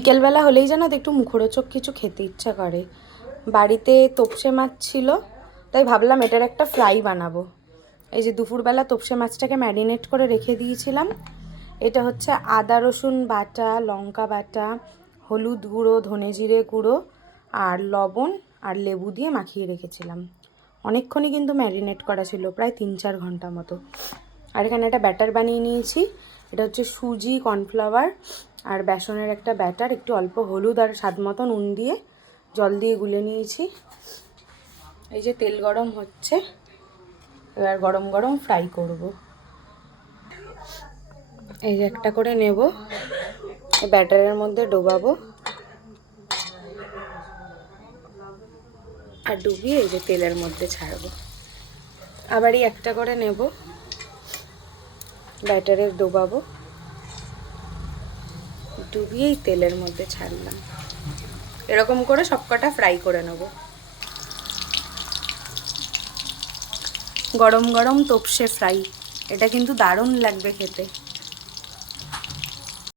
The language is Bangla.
বিকেলবেলা হলেই জানো তো একটু মুখরোচক কিছু খেতে ইচ্ছা করে। বাড়িতে তোপসে মাছ ছিল, তাই ভাবলাম এটার একটা ফ্রাই বানাবো। এই যে দুপুরবেলা তোপসে মাছটাকে ম্যারিনেট করে রেখে দিয়েছিলাম। এটা হচ্ছে আদা রসুন বাটা, লঙ্কা বাটা, হলুদ গুঁড়ো, ধনে জিরে গুঁড়ো আর লবণ আর লেবু দিয়ে মাখিয়ে রেখেছিলাম। অনেকক্ষণই কিন্তু ম্যারিনেট করা ছিল, প্রায় 3-4 ঘন্টা মতো। আর এখানে একটা ব্যাটার বানিয়ে নিয়েছি। এটা হচ্ছে সুজি, কর্নফ্লাওয়ার আর বেসনের একটা ব্যাটার, একটু অল্প হলুদ আর স্বাদ মতো নুন দিয়ে জল দিয়ে গুলে নিয়েছি। এই যে তেল গরম হচ্ছে, এবার গরম গরম ফ্রাই করব। এই যে একটা করে নেব, ব্যাটারের মধ্যে ডোবাবো আর ডুবিয়ে এই যে তেলের মধ্যে ছাড়বো। আবার এই একটা করে নেব, ব্যাটারের ডোবাবো, ডুবিয়েই তেলের মধ্যে ছাড়লাম। এরকম করে সবকটা ফ্রাই করে নেব। গরম গরম তোপসে ফ্রাই, এটা কিন্তু দারুণ লাগবে খেতে।